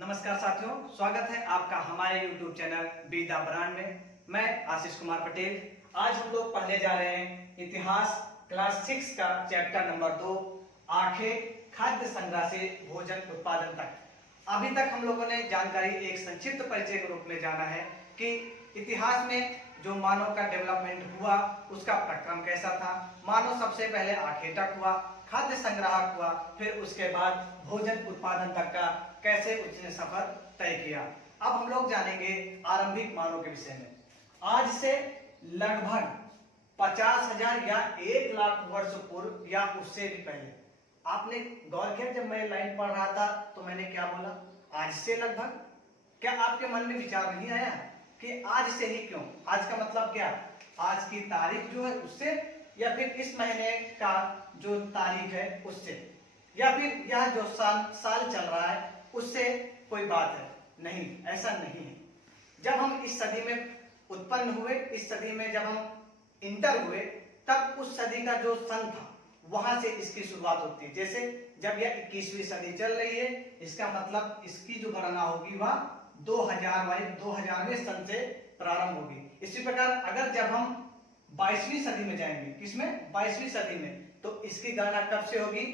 नमस्कार साथियों, स्वागत है आपका हमारे YouTube channel be the brand में। मैं आशीष कुमार पटेल। आज हम लोग पढ़ने जा रहे हैं इतिहास क्लास 6 का चैप्टर नंबर 2, आंखें खाद्य संग्रह से भोजन उत्पादन तक। अभी तक हम लोगों ने जानकारी एक संक्षिप्त परिचय के रूप में जाना है कि इतिहास में जो मानव का डेवलपमेंट हुआ उसका प्रक्रम कैसा था। मानव सबसे पहले आखेटक हुआ, खाद्य संग्राहक हुआ, फिर उसके बाद भोजन उत्पादन तक का कैसे उसने सफर तय किया। अब हम लोग जानेंगे आरंभिक मानव के विषय में। आज से लगभग 50,000 या 1,00,000 वर्ष पूर्व या उससे भी पहले। आपने गौर किया जब मैं लाइन पढ़ रहा था तो मैंने क्या बोला? आज से लगभग। क्या आपके मन में विचार नहीं आया कि आज से ही क्यों? आज का मतलब क्या? आज की तारीख जो है उससे, या फिर इस महीने का जो तारीख है उससे, या फिर यह जो साल चल रहा है उससे कोई बात है? नहीं, ऐसा नहीं है। जब हम इस सदी में उत्पन्न हुए, इस सदी में जब हम इंटर हुए, तब उस सदी का जो सन था वहां से इसकी शुरुआत होती है। जैसे जब यह 21वीं सदी चल रही है, इसका मतलब इसकी जो गणना होगी वह 2000वें सन से प्रारंभ होगी। इसी प्रकार अगर जब हम 22वीं सदी में जाएंगे, किसमें? 22वीं सदी में, तो इसकी गणना कब से होगी?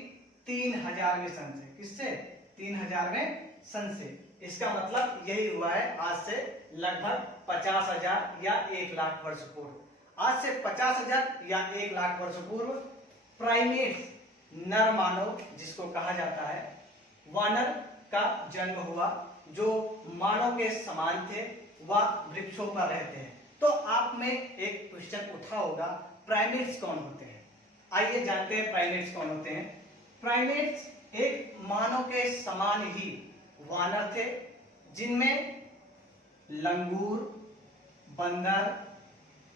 3000वें सन से। किससे? 3000वें सन से। इसका मतलब यही हुआ है आज से लगभग 50,000 या 1,00,000 वर्ष पूर्व। आज से 50,000 या 1,00,000 वर्ष पूर्व प्राइमेट्स, नर मानव जिसको कहा जाता है, वानर का जन्म हुआ, जो मानव के समान थे, वह वृक्षों पर रहते हैं। तो आप में एक क्वेश्चन उठा होगा, प्राइमेट्स कौन होते हैं? आइए जानते हैं प्राइमेट्स कौन होते हैं। प्राइमेट्स एक मानव के समान ही वानर थे, जिनमें लंगूर, बंदर,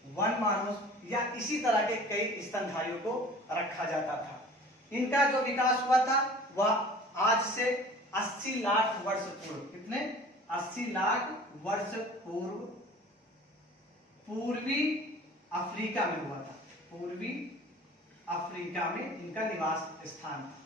वन मानुष या इसी तरह के कई स्तनधारियों को रखा जाता था। इनका जो विकास हुआ था वह आज से 80 लाख वर्ष पूर्व, कितने? 80 लाख वर्ष पूर्व पूर्वी अफ्रीका में हुआ था। पूर्वी अफ्रीका में इनका निवास स्थान था।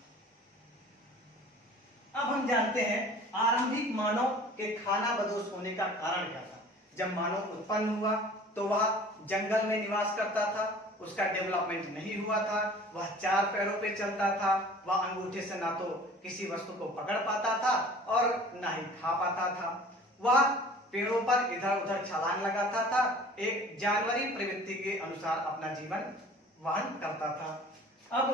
अब हम जानते हैं आरंभिक मानव के खानाबदोश होने का कारण क्या था। जब मानव उत्पन्न हुआ तो वह जंगल में निवास करता था, उसका डेवलपमेंट नहीं हुआ था, वह 4 पैरों पे चलता था, वह अंगूठे से ना तो किसी वस्तु को पकड़ पाता था और ना ही खा पाता था। वह पेड़ों पर इधर उधर छलांग लगाता था, एक जानवरी प्रवृत्ति के अनुसार अपना जीवन वहन करता था। अब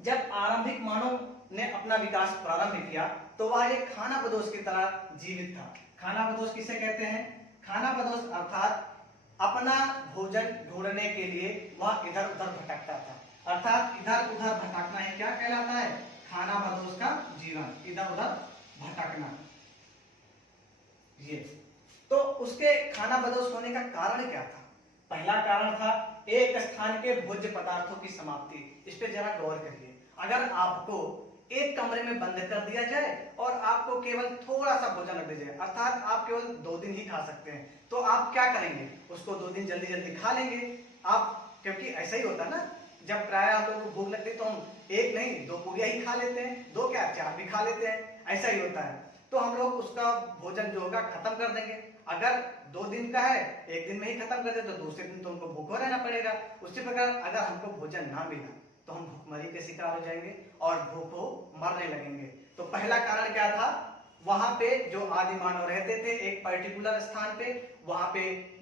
जब आरंभिक मानव ने अपना विकास प्रारंभ किया तो वह एक खानाबदोश की तरह जीवित था। खानाबदोश किसे कहते हैं? खानाबदोश अर्थात अपना भोजन ढूंढने के लिए वह इधर उधर भटकता था। अर्थात इधर उधर भटकना ही क्या कहलाता है? खानाबदोश का जीवन, इधर उधर भटकना। ये तो उसके खानाबदोश होने का कारण क्या था? पहला कारण था एक स्थान के भोज्य पदार्थों की समाप्ति। इस पे जरा गौर करिए। अगर आपको एक कमरे में बंद कर दिया जाए और आपको केवल थोड़ा सा भोजन रख दिया जाए, अर्थात आप केवल 2 दिन ही खा सकते हैं, तो आप क्या करेंगे? उसको 2 दिन जल्दी जल्दी खा लेंगे आप, क्योंकि ऐसा ही होता ना, जब प्राय आप लोगों को भूख लगती है तो हम एक नहीं 2 पूरियां ही खा लेते हैं, 2 क्या 4 भी खा लेते हैं, ऐसा ही होता है। तो हम लोग उसका भोजन जो होगा खत्म कर देंगे। अगर 2 दिन का है, 1 दिन में ही खत्म कर दे तो दूसरे दिन तो उनको भूखा रहना पड़ेगा। उसी प्रकार अगर हमको भोजन ना मिला तो हम भूखमरी के शिकार हो जाएंगे और भूखों मरने लगेंगे। तो पहला कारण क्या था? वहां पे जो आदि मानव रहते थे एक पर्टिकुलर स्थान पे, वहां पे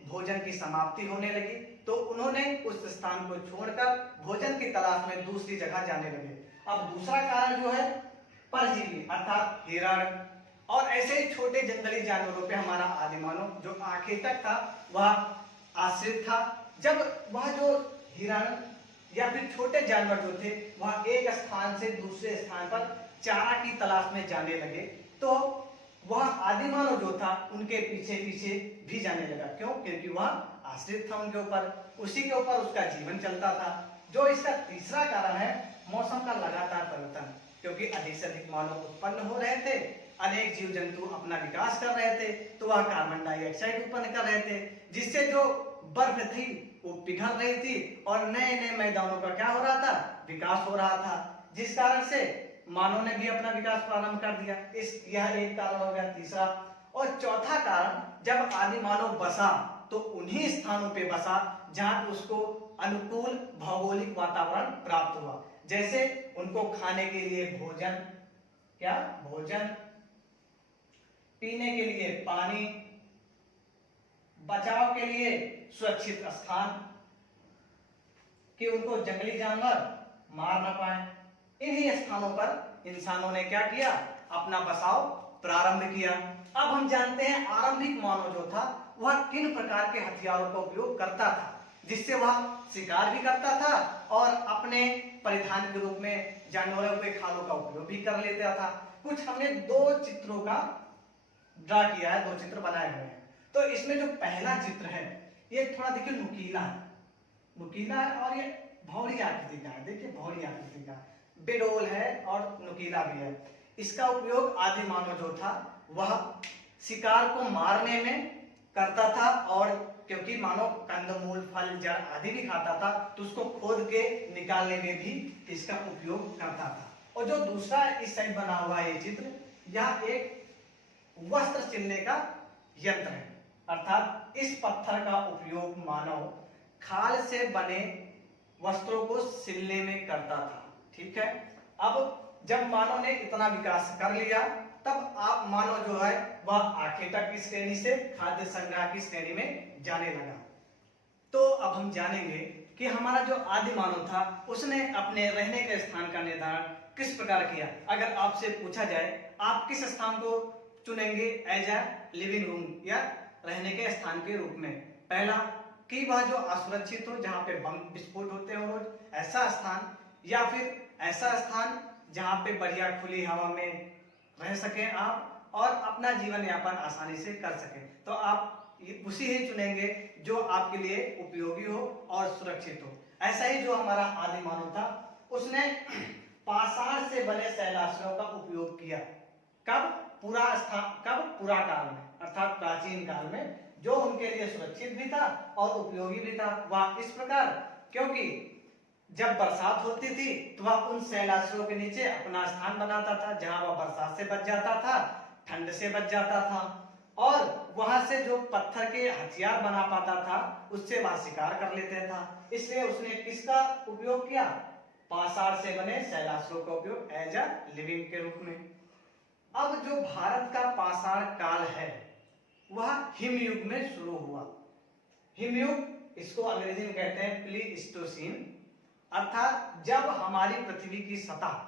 भोजन की समाप्ति होने लगी, तो उन्होंने उस स्थान को छोड़कर भोजन की तलाश में दूसरी जगह जाने लगे। अब दूसरा कारण जो है परजीवी, अर्थात हिरण और ऐसे ही छोटे जंगली जानवरों पे हमारा आदि मानव जो आखेटक था वह आश्रित था। जब वह जो हिरण या फिर छोटे जानवर जो थे वह एक स्थान से दूसरे स्थान पर चारा की तलाश में जाने लगे, तो वह आदि मानव जो था उनके पीछे पीछे भी जाने लगा। क्यों? क्योंकि वह आश्रित था उनके ऊपर, उसी के ऊपर उसका जीवन चलता था। जो इसका तीसरा कारण है मौसम का लगातार परिवर्तन, क्योंकि अधिक से अधिक मानव उत्पन्न हो रहे थे, अनेक जीव जंतु अपना विकास कर रहे थे, तो वह कार्बन डाइऑक्साइड उत्पन्न कर रहे थे, जिससे जो बर्फ थी वो पिघल रही थी और नए नए मैदानों का क्या हो रहा था? विकास हो रहा था, जिस कारण से मानव ने भी अपना विकास प्रारंभ कर दिया। यह एक कारण हो गया। तीसरा और चौथा कारण, जब आदि मानव बसा तो उन्हीं स्थानों पे बसा जहां उसको अनुकूल भौगोलिक वातावरण प्राप्त हुआ। जैसे उनको खाने के लिए भोजन, क्या भोजन, पीने के लिए पानी, बचाव के लिए सुरक्षित स्थान, कि उनको जंगली जानवर मार ना पाए। इन्हीं स्थानों पर इंसानों ने क्या किया, अपना बसाव प्रारंभ किया। अब हम जानते हैं आरंभिक मानव जो था वह किन प्रकार के हथियारों का उपयोग करता था, जिससे वह शिकार भी करता था और अपने परिधान के रूप में जानवरों के खालों का उपयोग भी कर लेता था। कुछ हमने दो चित्रों का ड्रा किया है, दो चित्र बनाए हुए हैं। तो इसमें जो पहला चित्र है ये थोड़ा देखिए नुकीला है, नुकीला है और ये भौरी आकृति का है। देखिए भौरी आकृति का बेडोल है और नुकीला भी है। इसका उपयोग आदि मानव जो था वह शिकार को मारने में करता था, और क्योंकि मानव कंदमूल, फल, जड़ आदि भी खाता था तो उसको खोद के निकालने में भी इसका उपयोग करता था। और जो दूसरा इस साइड बना हुआ है ये चित्र, यह एक वस्त्र सिलने का यंत्र है। अर्थात इस पत्थर का उपयोग मानव खाल से बने वस्त्रों को सिलने में करता था। ठीक है। अब जब मानव ने इतना विकास कर लिया तब आप मानव जो है वह आखेटक की श्रेणी से खाद्य संग्रह की श्रेणी में जाने लगा। तो अब हम जानेंगे कि हमारा जो आदि मानव था उसने अपने रहने के स्थान का निर्धारण किस प्रकार किया। अगर आपसे पूछा जाए आप किस स्थान को चुनेंगे एज ए लिविंग रूम या रहने के स्थान के रूप में? पहला कि वह जो असुरक्षित हो, जहां पे बम विस्फोट होते हो रोज, ऐसा स्थान, या फिर ऐसा स्थान जहां पे बढ़िया खुली हवा में रह सके आप और अपना जीवन यापन आसानी से कर सके। तो आप उसी ही चुनेंगे जो आपके लिए उपयोगी हो और सुरक्षित हो। ऐसा ही जो हमारा आदि मानव था उसने पाषाण से बने शैलाश्रयों का उपयोग किया। कब? पूरा काल में, अर्थात प्राचीन काल में, जो उनके लिए सुरक्षित भी था और उपयोगी भी था। वह इस प्रकार, क्योंकि जब बरसात होती थी तो वह उन शैलाश्रयों के नीचे अपना स्थान बनाता था, जहां वह बरसात से बच जाता था, ठंड से बच जाता था, और वहां से जो पत्थर के हथियार बना पाता था उससे वह शिकार कर लेता था। इसलिए उसने किसका उपयोग किया? पाषाण से बने शैलाश्रयों का उपयोग एज अ लिविंग के रूप में। अब जो भारत का पाषाण काल है वह हिमयुग में शुरू हुआ। हिमयुग, इसको अंग्रेजी में कहते हैं प्लीस्टोसीन, अर्थात जब हमारी पृथ्वी की सतह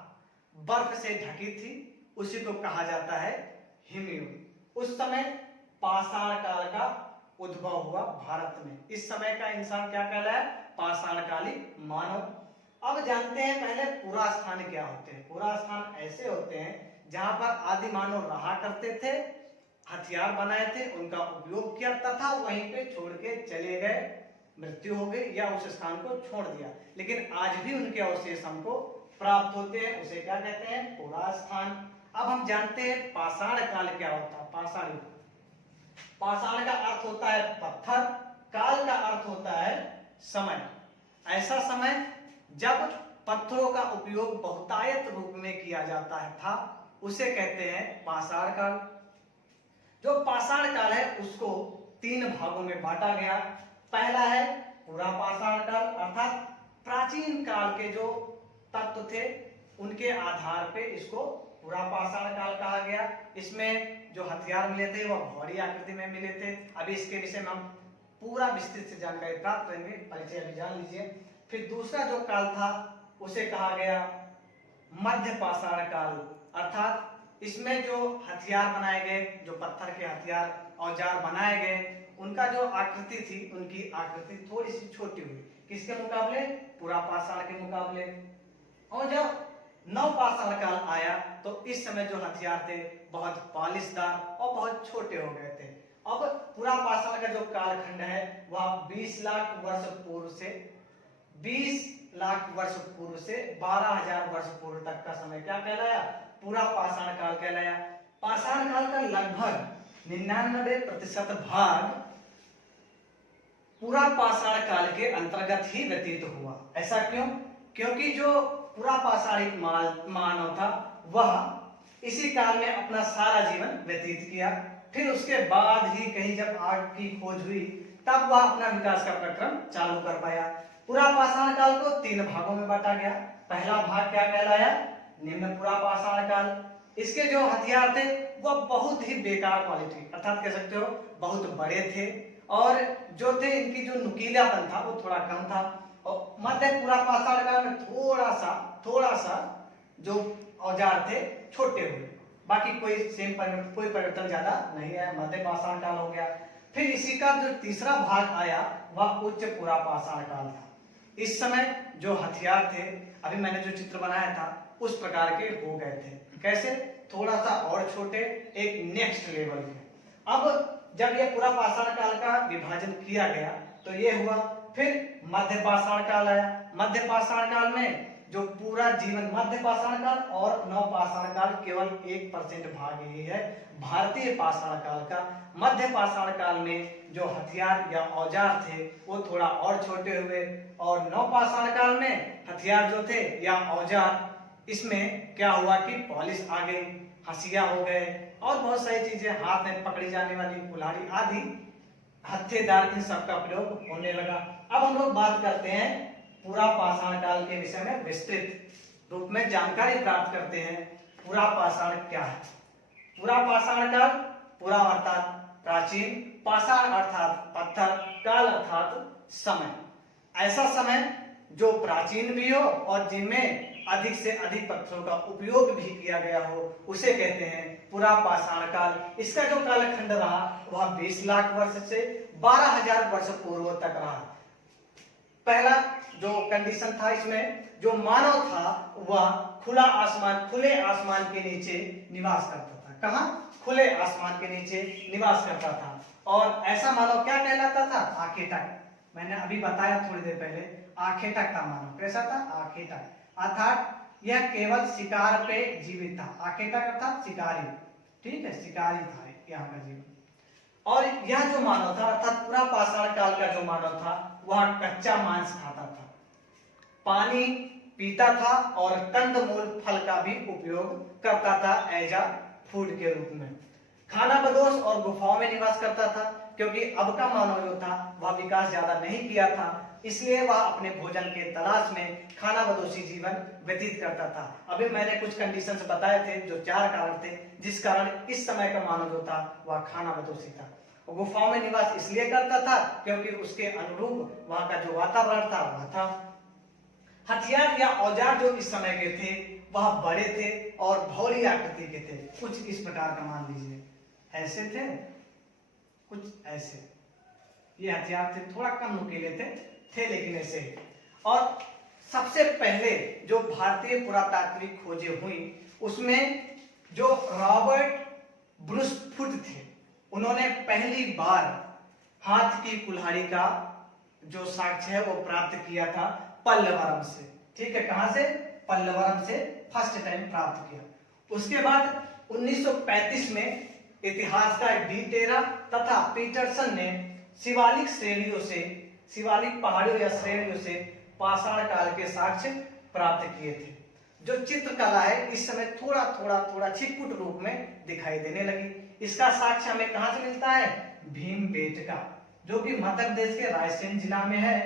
बर्फ से ढकी थी उसी को कहा जाता है हिमयुग। उस समय पाषाण काल का उद्भव हुआ भारत में। इस समय का इंसान क्या कहलाया? पाषाणकालीन मानव। अब जानते हैं पहले पुरा स्थान क्या होते हैं। पुरा स्थान ऐसे होते हैं जहां पर आदि मानव रहा करते थे, हथियार बनाए थे, उनका उपयोग किया तथा वहीं पे छोड़ के चले गए, मृत्यु हो गई या उस स्थान को छोड़ दिया, लेकिन आज भी उनके अवशेष हमको प्राप्त होते हैं। उसे क्या कहते हैं? पुरा स्थान। अब हम जानते हैं पाषाण काल क्या होता है। पाषाण युग, पाषाण का अर्थ होता है पत्थर, काल का अर्थ होता है समय। ऐसा समय जब पत्थरों का उपयोग बहुतायत रूप में किया जाता है था उसे कहते हैं पाषाण काल। जो पाषाण काल है उसको 3 भागों में बांटा गया। पहला है पुरा पाषाण काल, अर्थात प्राचीन काल के जो तत्व थे उनके आधार पे इसको पुरा पाषाण काल कहा गया। इसमें जो हथियार मिले थे वह भौरी आकृति में मिले थे। अभी इसके विषय में हम पूरा विस्तृत से जानकारी प्राप्त करेंगे, परिचय अभी जान लीजिए। फिर दूसरा जो काल था उसे कहा गया मध्य पाषाण काल, अर्थात इसमें जो हथियार बनाए गए, जो पत्थर के हथियार औजार बनाए गए, उनका जो आकृति थी उनकी आकृति थोड़ी सी छोटी हुई किसके मुकाबले? पुरा पाषाण के मुकाबले। और जब नव पाषाण काल आया तो इस समय जो हथियार थे बहुत पालिशदार और बहुत छोटे हो गए थे। अब पुरा पाषाण का जो कालखंड है वह 20 लाख वर्ष पूर्व से 12,000 वर्ष पूर्व तक का समय क्या कहलाया? पूरा पाषाण काल कहलाया। पाषाण काल का लगभग 99% भाग पूरा पाषाण काल के अंतर्गत ही व्यतीत हुआ। ऐसा क्यों? क्योंकि जो पूरा पाषाणिक मानव था वह इसी काल में अपना सारा जीवन व्यतीत किया। फिर उसके बाद ही कहीं जब आग की खोज हुई तब वह अपना विकास का प्रक्रम चालू कर पाया। पूरा पाषाण काल को 3 भागों में बांटा गया। पहला भाग क्या कहलाया? निम्न पूरा पाषाण काल। इसके जो हथियार थे वह बहुत ही बेकार क्वालिटी, अर्थात कह सकते हो बहुत बड़े थे, और जो थे इनकी जो नुकीलापन था वो थोड़ा कम था। और मध्य पूरा पाषाण काल में थोड़ा सा जो औजार थे छोटे हुए, बाकी कोई कोई परिवर्तन ज्यादा नहीं है। मध्य पाषाण काल हो गया। फिर इसी का जो तीसरा भाग आया वह उच्च पूरा पाषाण काल था। इस समय जो हथियार थे, अभी मैंने जो चित्र बनाया था उस प्रकार के हो गए थे। कैसे? थोड़ा सा और छोटे, एक नेक्स्ट लेवल के। अब जब यह पूरा पाषाण काल का विभाजन किया गया तो ये हुआ। फिर मध्य पाषाण काल आया। मध्य पाषाण काल में जो पूरा जीवन, मध्य पाषाण काल और नव पाषाण काल केवल 1% भाग ही है भारतीय पाषाण काल का। मध्य पाषाण काल में जो हथियार या औजार थे वो थोड़ा और छोटे हुए, और नव पाषाण काल में हथियार जो थे या औजार, इसमें क्या हुआ कि पॉलिश आ गई, हंसिया हो गए और बहुत सारी चीजें, हाथ में पकड़ी जाने वाली कुल्हाड़ी आदि, हथेदार, इन सब का प्रयोग होने लगा। अब हम लोग बात करते हैं पूरा पाषाण काल के विषय में विस्तृत रूप में जानकारी प्राप्त करते हैं। पूरा पाषाण क्या है? पूरा पाषाण काल, पूरा अर्थात प्राचीन, पाषाण अर्थात पत्थर, काल अर्थात समय। ऐसा समय जो प्राचीन भी हो और जिनमें अधिक से अधिक पत्थरों का उपयोग भी किया गया हो, उसे कहते हैं पूरा पाषाण काल। इसका जो कालखंड रहा वह 20 लाख वर्ष से 12,000 वर्ष पूर्व तक रहा। पहला जो कंडीशन था इसमें, जो मानव था वह खुले आसमान के नीचे निवास करता था। कहां? खुले आसमान के नीचे निवास करता था। और ऐसा मानव क्या कहलाता था? आखेटक। मैंने अभी बताया थोड़ी देर पहले, आखेटक का मानव कैसा था? आखेटक, अर्थात यह केवल शिकार पे जीवित था। आखेटक अर्थात शिकारी, ठीक है, शिकारी था यहाँ का जीवन। और यह जो मानव था, अर्थात पूरा पाषाण काल का जो मानव था वह कच्चा मांस खाता था, पानी पीता था और कंदमूल फल का भी उपयोग करता था एज अ फूड के रूप में। खानाबदोश और गुफाओं में निवास करता था, क्योंकि अब का मानव जो था वह विकास ज्यादा नहीं किया था, इसलिए वह अपने भोजन के तलाश में खानाबदोशी जीवन व्यतीत करता था। अभी मैंने कुछ कंडीशंस बताए थे, जो 4 कारण थे जिस कारण इस समय का मानव जो था वह खानाबदोशी था। गुफाओं में निवास इसलिए करता था क्योंकि उसके अनुरूप वहां का जो वातावरण था वह था। हथियार या औजार जो इस समय के थे वह बड़े थे और भौरी आकृति के थे। कुछ इस प्रकार का मान लीजिए, ऐसे थे, कुछ ऐसे। ये हथियार थे, थोड़ा कम नुकीले थे लेकिन ऐसे ही। और सबसे पहले जो भारतीय पुरातात्विक खोजें हुई उसमें जो रॉबर्ट ब्रूसफुट थे, उन्होंने पहली बार हाथ की कुल्हाड़ी का जो साक्ष्य है वो प्राप्त किया था पल्लवरम से। ठीक है, कहां से? पल्लवरम से फर्स्ट टाइम प्राप्त किया। उसके बाद 1935 में इतिहासकार डी टेरा तथा पीटरसन ने शिवालिक पहाड़ियों या श्रेणियों से पाषाण काल के साक्ष्य प्राप्त किए थे। जो चित्रकला है इस समय थोड़ा छिटपुट रूप में दिखाई देने लगी। इसका साक्ष्य हमें कहां से मिलता है? भीमबेटका, जो कि मध्य प्रदेश के रायसेन जिला में है।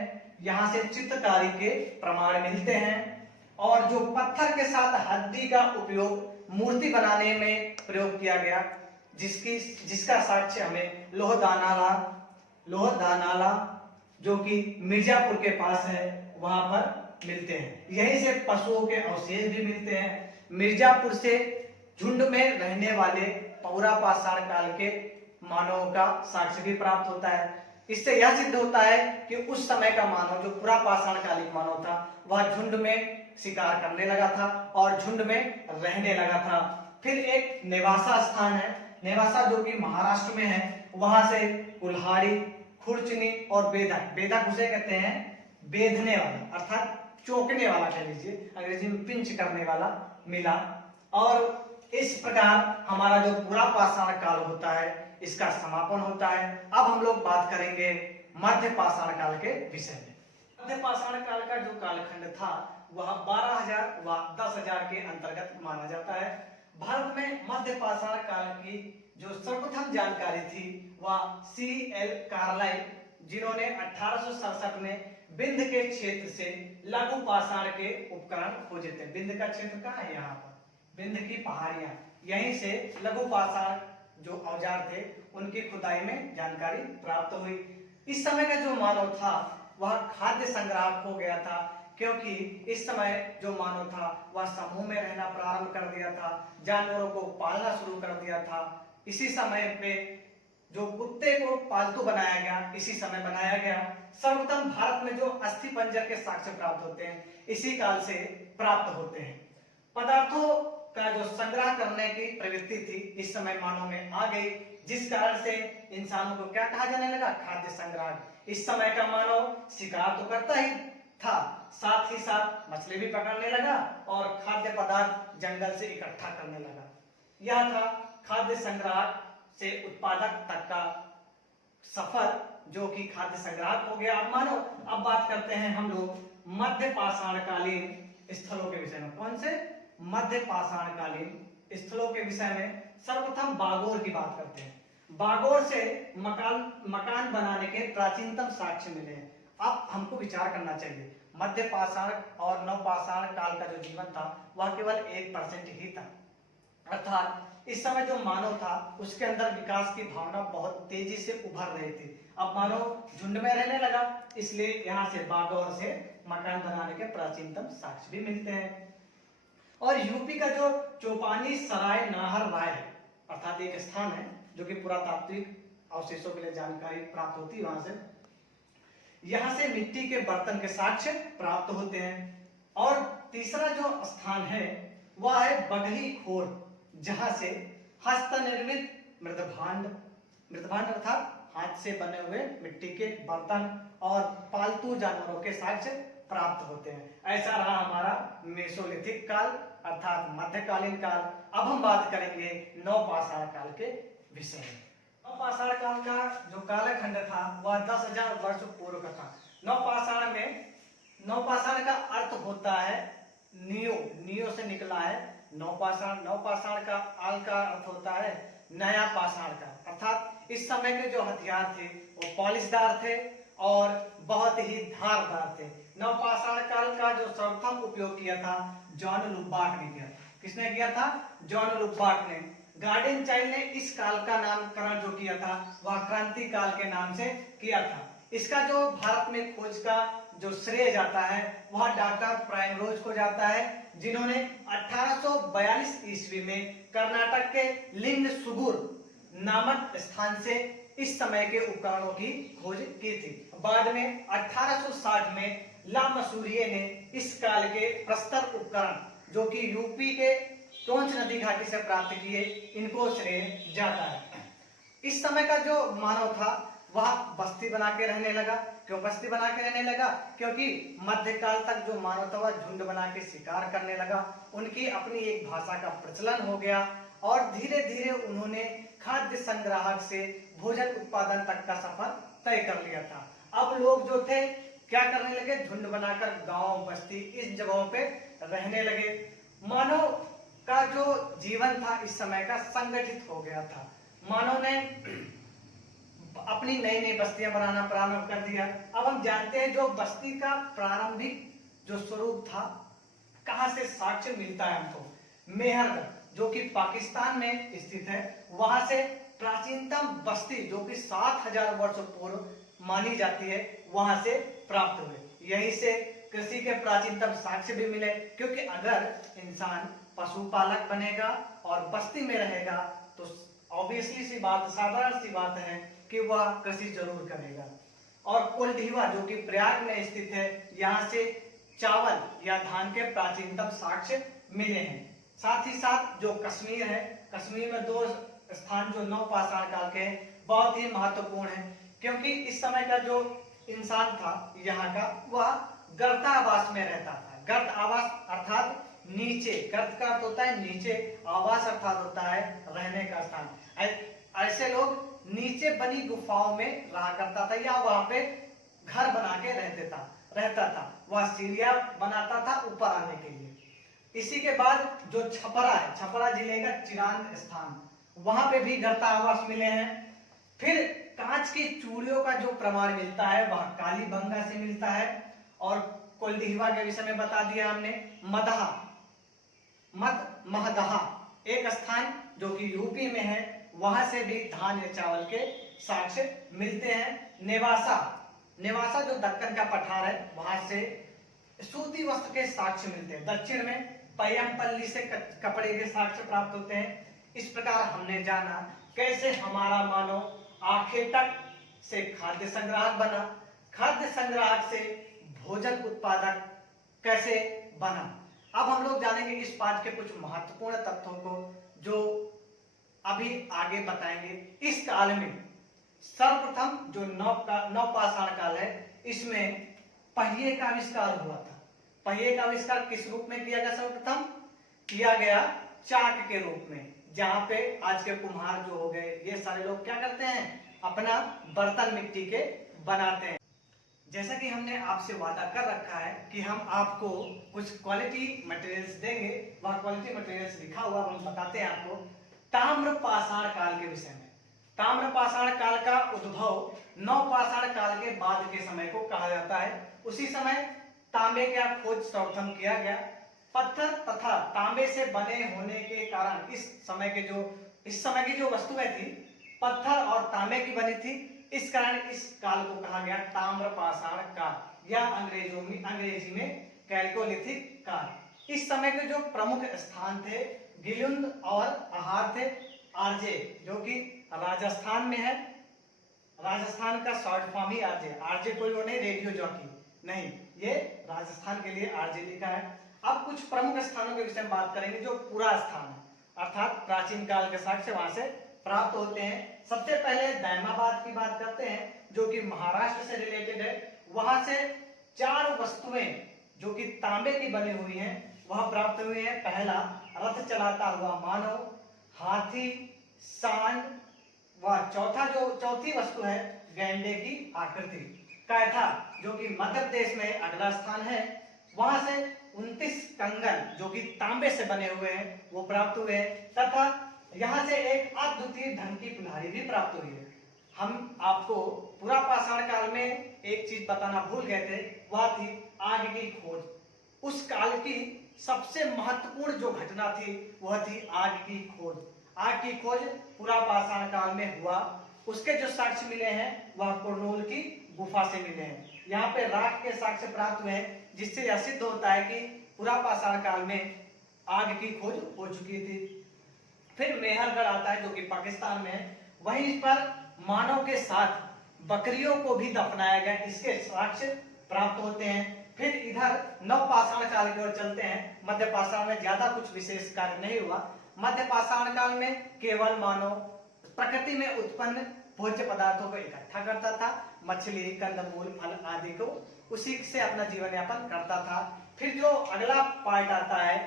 यहाँ से चित्रकारी के प्रमाण मिलते हैं। और जो पत्थर के साथ हड्डी का उपयोग मूर्ति बनाने में प्रयोग किया गया, जिसका साक्ष्य हमें लोहदानाला जो कि मिर्जापुर के पास है वहां पर मिलते हैं। यहीं से पशुओं के अवशेष भी मिलते हैं। मिर्जापुर से झुंड में रहने वाले पूरा पाषाण काल के मानवों का साक्ष्य भी प्राप्त होता है। इससे यह सिद्ध होता है कि उस समय का मानव, जो पूरा पाषाण कालिक मानव था, वह झुंड में शिकार करने लगा था और झुंड में रहने लगा था। फिर एक नेवासा स्थान है, नेवासा जो कि महाराष्ट्र में है, वहां से कुल्हाड़ी, खुरचनी और बेधक उसे कहते हैं बेधने वाला, अर्थात चौंकने वाला कह लीजिए, अंग्रेजी में पिंच करने वाला मिला। और इस प्रकार हमारा जो पूरा पाषाण काल होता है इसका समापन होता है। अब हम लोग बात करेंगे मध्य पाषाण काल के विषय में। मध्य पाषाण काल का जो कालखंड था वह 12,000 व 10,000 के अंतर्गत माना जाता है। भारत में मध्य पाषाण काल की जो सर्वप्रथम जानकारी थी वह C.L. कार्लाइल, जिन्होंने 1867 में विंध्य के क्षेत्र से लघु पाषाण के उपकरण खोजे थे। विंध्य का क्षेत्र कहाँ है? यहाँ पर विंध्य की पहाड़ियां, यहीं से लघु पाषाण जो औजार थे उनकी खुदाई में जानकारी प्राप्त हुई। इस समय का जो मानव था वह खाद्य संग्राहक हो गया था, क्योंकि इस समय जो मानव था वह समूह में रहना प्रारंभ कर दिया था, जानवरों को पालना शुरू कर दिया था। इसी समय पे जो कुत्ते को पालतू बनाया गया, इसी समय बनाया गया। सर्वप्रथम भारत में जो अस्थि पंजर के साक्ष्य प्राप्त होते हैं इसी काल से प्राप्त होते हैं। पदार्थों का जो संग्रह करने की प्रवृत्ति थी इस समय मानव में आ गई, जिस कारण से इंसानों को क्या कहा जाने लगा? खाद्य संग्राहक। इस समय का मानव शिकार तो करता ही था, साथ ही साथ मछली भी पकड़ने लगा और खाद्य पदार्थ जंगल से इकट्ठा करने लगा। यह था खाद्य संग्राहक से उत्पादक तक का सफर, जो कि खाद्य संग्राहक हो गया। अब मानो अब बात करते हैं हम लोग मध्य पाषाणकालीन स्थलों के विषय में। कौन से? मध्य पाषाणकालीन स्थलों के विषय में सर्वप्रथम बागोर की बात करते हैं। बागोर से मकान बनाने के प्राचीनतम साक्ष्य मिले हैं। अब हमको विचार करना चाहिए, मध्य पाषाण और नवपाषाण काल का जो जीवन था वह केवल 1% ही था, अर्थात इस समय जो मानव था उसके अंदर विकास की भावना बहुत तेजी से उभर रही थी। अब मानव झुंड में रहने लगा, इसलिए यहाँ से बागौर से मकान बनाने के प्राचीनतम साक्ष्य भी मिलते हैं। और यूपी का जो चौपानी सराय नाहर राय है, अर्थात एक स्थान है जो कि पुरातात्विक अवशेषों के लिए जानकारी प्राप्त होती है वहां से। यहाँ से मिट्टी के बर्तन के साक्ष्य प्राप्त होते हैं। और तीसरा जो स्थान है वह है बगही खोर, जहां से हस्तनिर्मित मृतभांड अर्थात हाथ से बने हुए मिट्टी के बर्तन और पालतू जानवरों के साक्ष्य प्राप्त होते हैं। ऐसा रहा हमारा मेसोलिथिक काल अर्थात मध्यकालीन काल। अब हम बात करेंगे नवपाषाण काल के विषय में। नवपाषाण काल का जो कालखंड था वह 10,000 वर्ष पूर्व का था। नवपाषाण का अर्थ होता है नियो से निकला है नवपाषाण। नवपाषाण का आल का अर्थ होता है नया पाषाण का, अर्थात इस समय के जो हथियार थे वो पॉलिशदार थे और बहुत ही धारदार थे। नवपाषाण काल का जो सर्वप्रथम उपयोग किया था जॉन लुबार्ट ने किया। किसने किया था? जॉन लुबार्ट ने। गार्डन चाइल्ड ने इस काल का नामकरण जो किया था वह क्रांति काल के नाम से किया था। इसका जो भारत में खोज का जो श्रेय जाता है वह डॉक्टर प्राइमरोज को जाता है, जिन्होंने 1842 ईस्वी में कर्नाटक के लिंगसुगुर नामक स्थान से इस समय के उपकरणों की खोज की थी। बाद में 1860 में ला मसूरिये ने इस काल के प्रस्तर उपकरण जो कि यूपी के टोंच नदी घाटी से प्राप्त किए, इनको श्रेय जाता है। इस समय का जो मानव था वह बस्ती बना के रहने लगा। क्यों बस्ती बना के रहने लगा? क्योंकि मध्यकाल तक जो मानव था वह झुंड बना के शिकार करने लगा। उनकी अपनी एक भाषा का प्रचलन हो गया और धीरे धीरे उन्होंने खाद्य संग्राहक से भोजन उत्पादन तक का सफर तय कर लिया था। अब लोग जो थे क्या करने लगे? झुंड बनाकर गांव बस्ती इस जगहों पे रहने लगे। मानव का जो जीवन था इस समय का संगठित हो गया था। मानव ने अपनी नई नई बस्तियां बनाना प्रारंभ कर दिया। अब हम जानते हैं जो बस्ती का प्रारंभिक जो स्वरूप था, कहां से साक्ष्य मिलता है हमको? मेहरगढ़ जो कि पाकिस्तान में स्थित है, वहां से प्राचीनतम बस्ती जो कि 7,000 वर्ष पूर्व मानी जाती है वहां से प्राप्त हुए। यहीं से कृषि के प्राचीनतम साक्ष्य भी मिले, क्योंकि अगर इंसान पशुपालक बनेगा और बस्ती में रहेगा तो ऑब्वियसली सी बात, साधारण सी बात है कि वह कृषि जरूर करेगा। और कोल्ढीवा जो कि प्रयाग में स्थित है, यहाँ से चावल या धान के प्राचीनतम साक्ष्य मिले हैं। साथ ही साथ जो कश्मीर है, कश्मीर में 2 स्थान जो नवपाषाण काल के बहुत ही महत्वपूर्ण है, क्योंकि इस समय का जो इंसान था यहाँ का वह गर्तावास में रहता था। गर्त आवास अर्थात नीचे, गर्त का अर्थ होता है नीचे, आवास अर्थात होता है रहने का स्थान। ऐसे लोग नीचे बनी गुफाओं में रहा करता था या वहां पे घर बना के रहते था। रहता था, वह सीढ़ियां बनाता था ऊपर आने के लिए। इसी के बाद जो छपरा है, छपरा जिले का चिरांद स्थान, वहां पे भी गर्ता आवास मिले हैं। फिर कांच की चूड़ियों का जो प्रमाण मिलता है वह कालीबंगा से मिलता है। और कोल्डिहिवा के विषय में बता दिया हमने। मदहा, मद महदहा एक स्थान जो कि यूपी में है, वहां से भी धान या चावल के साक्ष्य मिलते हैं। नेवासा, नेवासा जो दक्कन का पठार है, वहां से सूती वस्त्र के साक्ष्य मिलते हैं। दक्षिण में पय्यमपल्ली से कपड़े के साक्ष्य प्राप्त होते हैं। इस प्रकार हमने जाना कैसे हमारा मानव आखिर तक से खाद्य संग्राहक बना, खाद्य संग्राहक से भोजन उत्पादक कैसे बना। अब हम लोग जानेंगे इस पाठ के कुछ महत्वपूर्ण तथ्यों को जो अभी आगे बताएंगे। इस काल में सर्वप्रथम जो नवपाषाण काल है, इसमें पहिए का आविष्कार हुआ था। पहिए का आविष्कार किस रूप में किया गया? सर्वप्रथम किया गया चाक के रूप में, जहां पे आज के कुम्हार जो हो गए, ये सारे लोग क्या करते हैं, अपना बर्तन मिट्टी के बनाते हैं। जैसा कि हमने आपसे वादा कर रखा है कि हम आपको कुछ क्वालिटी मटेरियल्स देंगे, वह क्वालिटी मटेरियल्स लिखा हुआ हम बताते हैं आपको। ताम्रपाषाण काल के विषय में। ताम्रपाषाण काल का उद्भव नवपाषाण काल के बाद के समय को कहा जाता है। उसी समय तांबे का खोज सर्वप्रथम किया गया। पत्थर तथा तांबे से बने होने के कारण इस समय की जो वस्तुएं थी पत्थर और तांबे की बनी थी, इस कारण इस काल को कहा गया ताम्रपाषाण काल, या अंग्रेजी में कैल्कोलिथिक काल। इस समय के जो प्रमुख स्थान थे गिलुंद और आहार थे। आरजे जो कि राजस्थान में है, राजस्थान का शॉर्ट फॉर्म ही आरजे। आरजे कोई वो नहीं रेडियो जॉकी नहीं, ये राजस्थान के लिए आरजे लिखा है। अब कुछ प्रमुख स्थानों के विषय में बात करेंगे जो पूरा स्थान है, अर्थात प्राचीन काल के साक्ष्य वहां से प्राप्त होते हैं। सबसे पहले दायमाबाद की बात करते हैं जो कि महाराष्ट्र से रिलेटेड है। वहां से 4 वस्तुएं जो कि तांबे की बनी हुई हैं वह प्राप्त हुई हैं। पहला रथ चलाता हुआ मानव, हाथी, सांड, व चौथी वस्तु है गैंडे की आकृति। कैथा जो कि मध्य प्रदेश में अगला स्थान है, वहां से 29 कंगन जो कि तांबे से बने हुए हैं वो प्राप्त हुए हैं, तथा यहां से एक अद्वितीय ढंग की कुल्हाड़ी भी प्राप्त हुई है। हम आपको पूरा पाषाण काल में एक चीज बताना भूल गए थे, वह थी आग की खोज। उस काल की सबसे महत्वपूर्ण जो घटना थी वह थी आग की खोज। आग की खोज पूरा पाषाण काल में हुआ। उसके जो साक्ष्य मिले हैं वह कुरनूल की गुफा से मिले हैं। यहाँ पे राख के साक्ष्य प्राप्त हुए हैं, जिससे यह सिद्ध होता है कि पूरा पाषाण काल में आग की खोज हो चुकी थी। फिर मेहरगढ़ आता है जो कि पाकिस्तान में है। वहीं पर मानव के साथ बकरियों को भी दफनाया गया, इसके साक्ष्य प्राप्त होते हैं। फिर इधर नवपाषाण काल की ओर चलते हैं। मध्य पाषाण में ज्यादा कुछ विशेष कार्य नहीं हुआ। मध्य पाषाण काल में केवल मानव प्रकृति में उत्पन्न भोज्य पदार्थों को इकट्ठा करता था, मछली, कंदमूल, फल आदि को, उसी से अपना जीवन यापन करता था। फिर जो अगला पार्ट आता है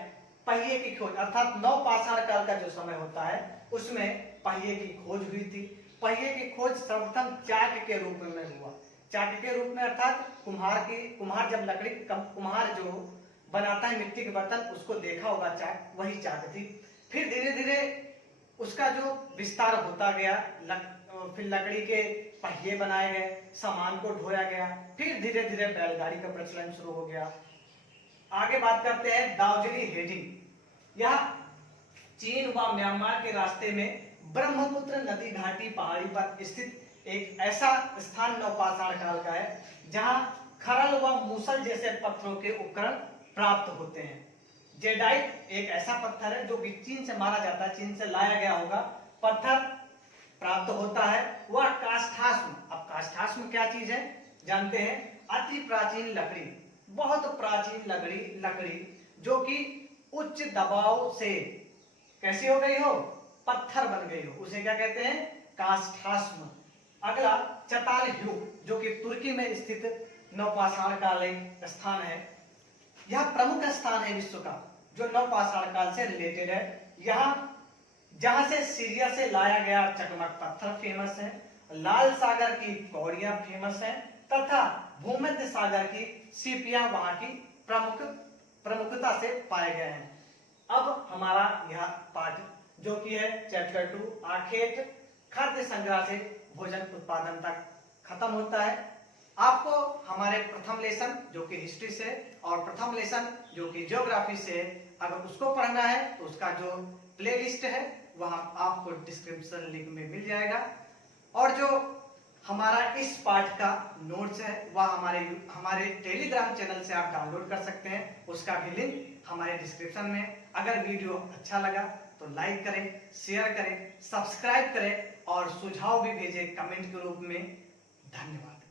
पहिए की खोज, अर्थात नवपाषाण काल का जो समय होता है उसमें पहिए की खोज हुई थी। पहिए की खोज सर्वप्रथम चाक के रूप में हुआ। चाक के रूप में अर्थात कुम्हार जब लकड़ी कुम्हार जो बनाता है मिट्टी के बर्तन, उसको देखा होगा चाक, वही चाक थी। फिर धीरे धीरे उसका जो विस्तार होता गया, फिर लकड़ी के पहिए बनाए गए, सामान को ढोया गया, फिर धीरे धीरे बैलगाड़ी का प्रचलन शुरू हो गया। आगे बात करते हैं दार्जिलिंग हेडिंग। यह चीन व म्यांमार के रास्ते में ब्रह्मपुत्र नदी घाटी पहाड़ी पर स्थित एक ऐसा स्थान नवपाषाण काल का है जहां खरल व मूसल जैसे पत्थरों के उपकरण प्राप्त होते हैं। जेडाइट एक ऐसा पत्थर है जो कि चीन से मारा जाता है, चीन से लाया गया होगा पत्थर प्राप्त होता है। वह काष्ठाश्म, अब काष्ठाश्म क्या चीज है जानते हैं, अति प्राचीन लकड़ी, बहुत प्राचीन लकड़ी जो कि उच्च दबाव से कैसी हो गई हो, पत्थर बन गई हो, उसे क्या कहते हैं, काष्ठाश्म। अगला चताल युग जो कि तुर्की में स्थित नवपाषाण कालीन स्थान है। यह प्रमुख स्थान है विश्व का जो नवपाषाण काल से रिलेटेड है। यहाँ जहां से सीरिया से लाया गया चकमक पत्थर फेमस है, लाल सागर की पौड़ियां फेमस है, तथा भूमध्य सागर की सीपियां वहां की प्रमुखता से पाए गए हैं। अब हमारा यह पाठ जो कि है चैप्टर 2 आखेट खाद्य संग्रह से भोजन उत्पादन तक खत्म होता है। आपको हमारे प्रथम लेसन जो कि हिस्ट्री से और प्रथम लेसन जो कि ज्योग्राफी से अगर उसको पढ़ना है तो उसका जो प्लेलिस्ट है वह आपको डिस्क्रिप्शन लिंक में मिल जाएगा। और जो हमारा इस पाठ का नोट्स है वह हमारे टेलीग्राम चैनल से आप डाउनलोड कर सकते हैं, उसका भी लिंक हमारे डिस्क्रिप्शन में। अगर वीडियो अच्छा लगा तो लाइक करें, शेयर करें, सब्सक्राइब करें और सुझाव भी भेजें कमेंट के रूप में। धन्यवाद।